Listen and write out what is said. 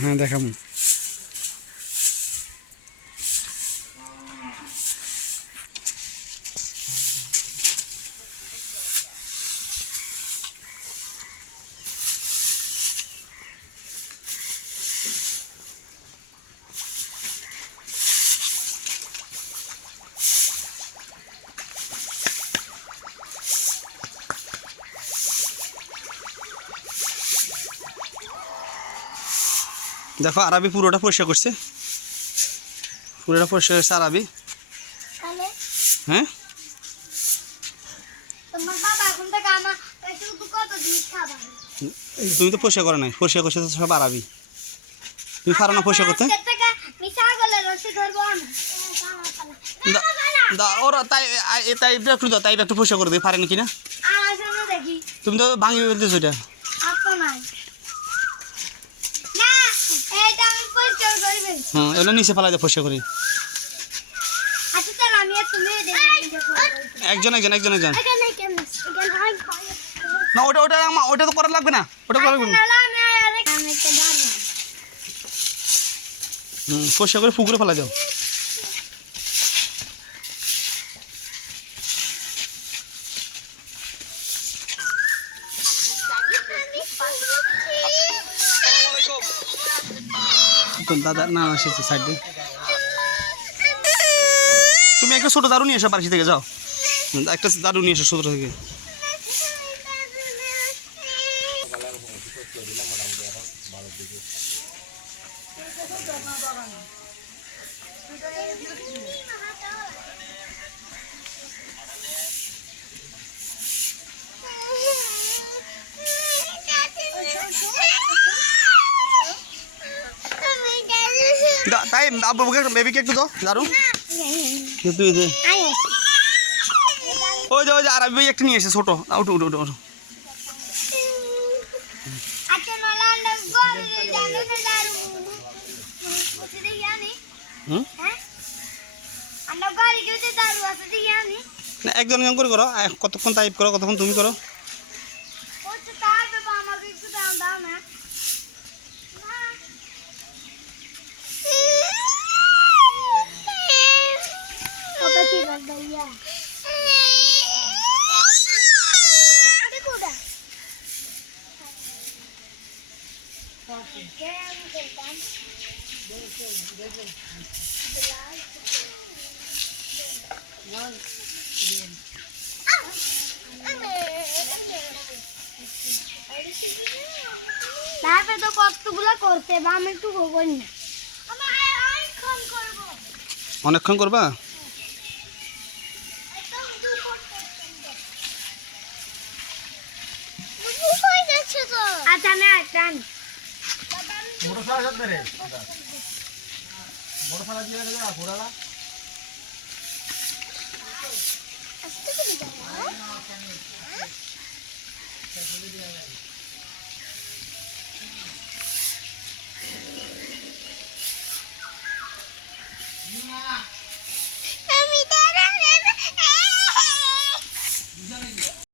হ্যাঁ দেখাবো। দেখো আরবি পুরোটা পরিষ্কার করছে, পুরোটা পরিষ্কার করছে আরবি। হ্যাঁ তুমি তো পরিষ্কার করো নাই, পরিষ্কার করছে তো সব আরবি। তুমি পারো না পরিষ্কার করতে? ওরা তাই তাই একটু দাও, তাই একটু পরিষ্কার করে দিই, পারেনি কিনা। তুমি তো ভাঙি ফেলতেছো এটা। হ্যাঁ এগুলো নিচে ফেলাই দাও পরিষ্কার করি। একজন একজন একজন একজন না, ওটা ওটা ওটা তো করা লাগবে না, ওটা করা লাগবে না। পরিষ্কার করে পুকুরে ফেলাই দাও। দাদা না এসেছে সাইড দিয়ে। তুমি একটা ছোটো দারু নিয়ে এসো বাড়ি থেকে, যাও একটা দারু নিয়ে এসো ছোটো থেকে। তাই আব্বুকে বেবিকে একটু দাও দারু। তুই ওই যে আরবি একটা নিয়ে এসে ছোটো, উঠো উঠো উঠো উঠো। না একজন একজন করে করো, কতক্ষণ টাইপ করো, কতক্ষণ তুমি করো। তারপরে তো কতগুলো করতে বা আমি একটু করি না, অনেকক্ষণ করবা। আচ্ছা না টান মোটর সারা সব ধরে মোটর সারা দিয়ে গেলে ঘোড়ালা আস্তে করে